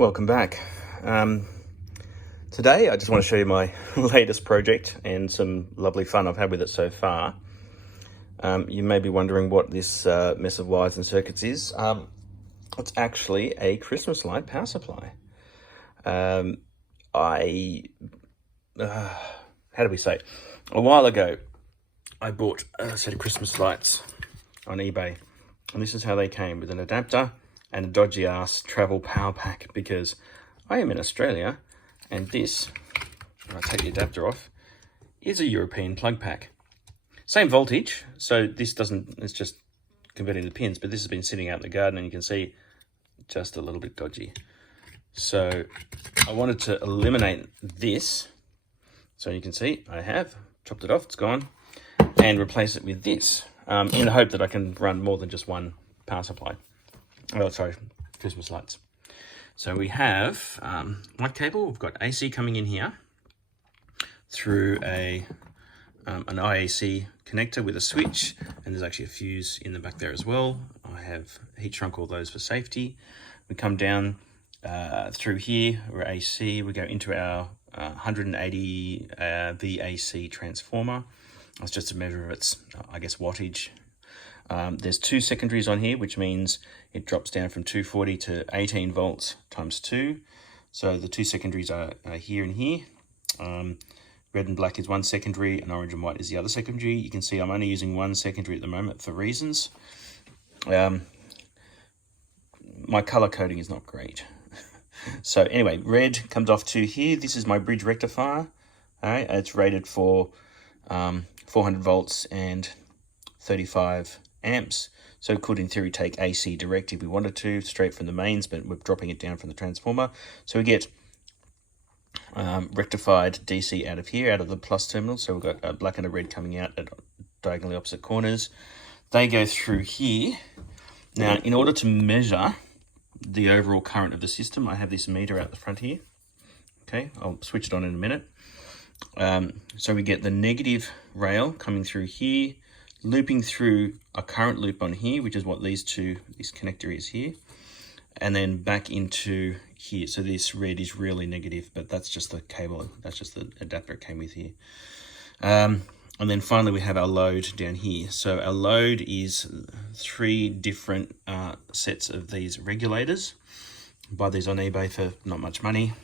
Welcome back. Today I just want to show you my latest project and some lovely fun I've had with it so far. You may be wondering what this mess of wires and circuits is. It's actually a Christmas light power supply. How do we say? A while ago I bought a set of Christmas lights on eBay, and this is how they came, with an adapter and a dodgy ass travel power pack, because I am in Australia and this, when I take the adapter off, is a European plug pack. Same voltage, so this doesn't, it's just converting the pins, but this has been sitting out in the garden and you can see just a little bit dodgy. So I wanted to eliminate this. So you can see I have chopped it off, it's gone, and replace it with this in the hope that I can run more than just one power supply. Oh, sorry, Christmas lights. So we have light cable. We've got AC coming in here through an IAC connector with a switch, and there's actually a fuse in the back there as well. I have heat shrunk all those for safety. We come down through here, we're AC. We go into our 180 VAC transformer. That's just a measure of its, I guess, wattage. There's two secondaries on here, which means it drops down from 240 to 18 volts times 2. So the two secondaries are here and here. Red and black is one secondary, and orange and white is the other secondary. You can see I'm only using one secondary at the moment for reasons. My color coding is not great. So anyway, red comes off to here. This is my bridge rectifier. All right, it's rated for 400 volts and 35 amps, so it could in theory take AC direct if we wanted to, straight from the mains, but we're dropping it down from the transformer. So we get rectified DC out of here, out of the plus terminal. So we've got a black and a red coming out at diagonally opposite corners. They go through here. Now, in order to measure the overall current of the system, I have this meter out the front here. Okay, I'll switch it on in a minute. So we get the negative rail coming through here, looping through a current loop on here, which is what this connector is here, and then back into here. So this red is really negative, but that's just the cable, that's just the adapter it came with here. And then finally we have our load down here. So our load is 3 different sets of these regulators. Buy these on eBay for not much money.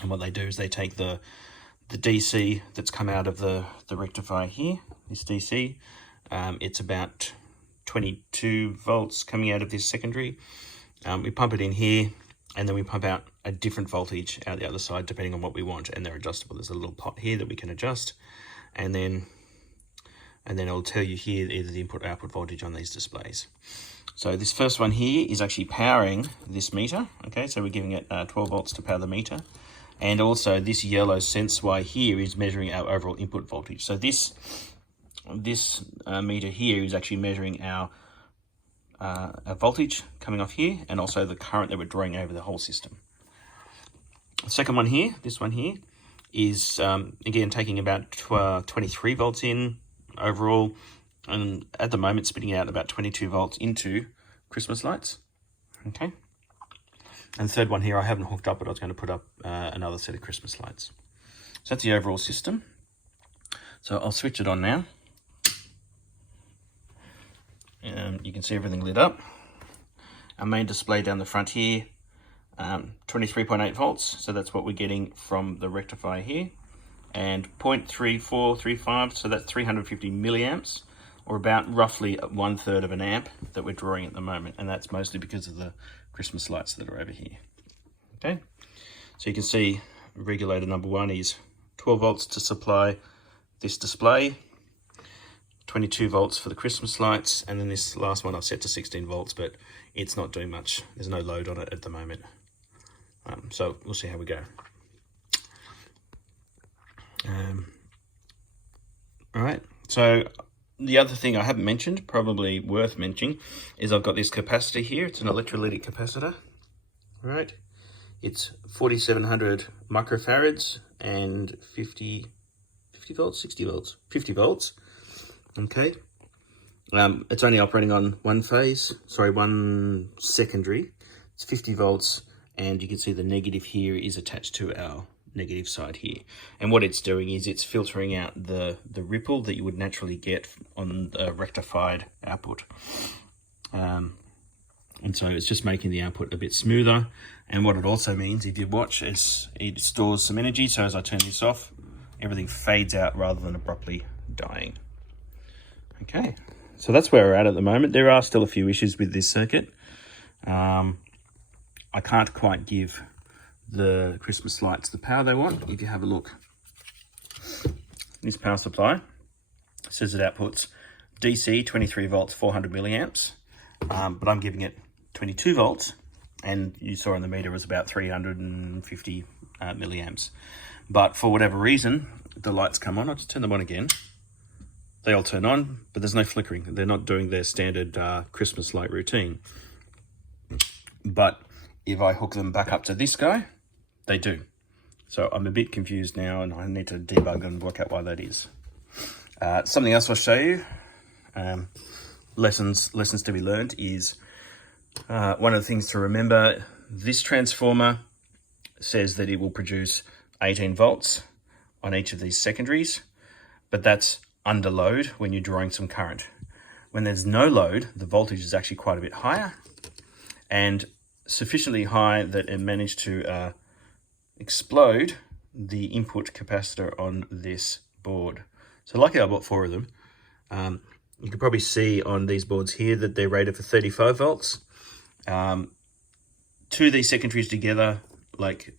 And what they do is they take the DC that's come out of the rectifier here, this DC, it's about 22 volts coming out of this secondary. We pump it in here, and then we pump out a different voltage out the other side depending on what we want, and they're adjustable. There's a little pot here that we can adjust, and then it'll tell you here either the input or output voltage on these displays. So this first one here is actually powering this meter. Okay, so we're giving it 12 volts to power the meter. And also this yellow sense wire here is measuring our overall input voltage. So this meter here is actually measuring our voltage coming off here, and also the current that we're drawing over the whole system. The second one here, this one here, is again taking about 23 volts in overall, and at the moment spitting out about 22 volts into Christmas lights. Okay. And the third one here I haven't hooked up, but I was going to put up another set of Christmas lights. So that's the overall system. So I'll switch it on now. You can see everything lit up. Our main display down the front here, 23.8 volts. So that's what we're getting from the rectifier here. And 0.3435, so that's 350 milliamps, or about roughly 1/3 of an amp that we're drawing at the moment. And that's mostly because of the Christmas lights that are over here. Okay, so you can see regulator number 1 is 12 volts to supply this display, 22 volts for the Christmas lights, and then this last one I've set to 16 volts, but it's not doing much. There's no load on it at the moment. So we'll see how we go. All right, so the other thing I haven't mentioned, probably worth mentioning, is I've got this capacitor here. It's an electrolytic capacitor, right? It's 4,700 microfarads and 50 volts, 60 volts, 50 volts. Okay. It's only operating on one secondary. It's 50 volts and you can see the negative here is attached to our negative side here. And what it's doing is it's filtering out the ripple that you would naturally get on the rectified output. And so it's just making the output a bit smoother. And what it also means, if you watch, is it stores some energy. So as I turn this off, everything fades out rather than abruptly dying. Okay, so that's where we're at the moment. There are still a few issues with this circuit. I can't quite give the Christmas lights the power they want. If you have a look, this power supply says it outputs DC 23 volts, 400 milliamps, but I'm giving it 22 volts, and you saw on the meter was about 350 milliamps. But for whatever reason, the lights come on. I'll just turn them on again. They all turn on, but there's no flickering. They're not doing their standard Christmas light routine. But if I hook them back up to this guy, they do. So I'm a bit confused now, and I need to debug and work out why that is. Something else I'll show you, lessons to be learned, is one of the things to remember. This transformer says that it will produce 18 volts on each of these secondaries, but that's under load when you're drawing some current. When there's no load, the voltage is actually quite a bit higher, and sufficiently high that it managed to explode the input capacitor on this board. So luckily I bought 4 of them. You can probably see on these boards here that they're rated for 35 volts. 2 of these secondaries together, like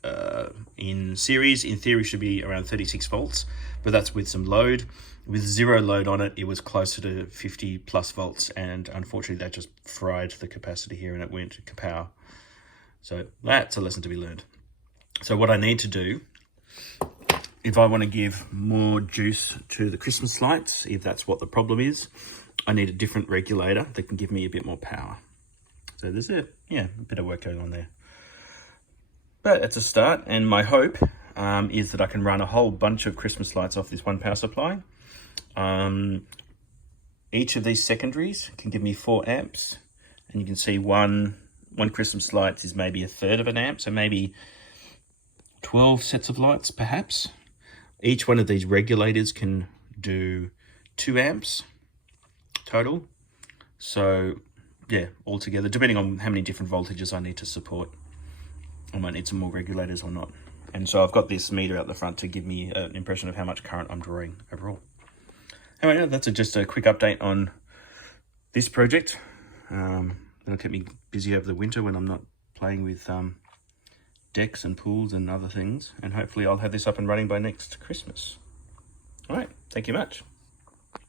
in series, in theory should be around 36 volts, but that's with some load. With 0 load on it, it was closer to 50 plus volts, and unfortunately that just fried the capacitor here and it went kapow. So that's a lesson to be learned. So what I need to do, if I want to give more juice to the Christmas lights, if that's what the problem is, I need a different regulator that can give me a bit more power. So there's a bit of work going on there. But it's a start, and my hope is that I can run a whole bunch of Christmas lights off this one power supply. Each of these secondaries can give me 4 amps, and you can see one Christmas lights is maybe 1/3 of an amp, so maybe 12 sets of lights perhaps. Each one of these regulators can do 2 amps total. So yeah, altogether, depending on how many different voltages I need to support, I might need some more regulators or not. And so I've got this meter out the front to give me an impression of how much current I'm drawing overall. Anyway, that's just a quick update on this project. It'll keep me busy over the winter when I'm not playing with decks and pools and other things. And hopefully I'll have this up and running by next Christmas. All right, thank you much.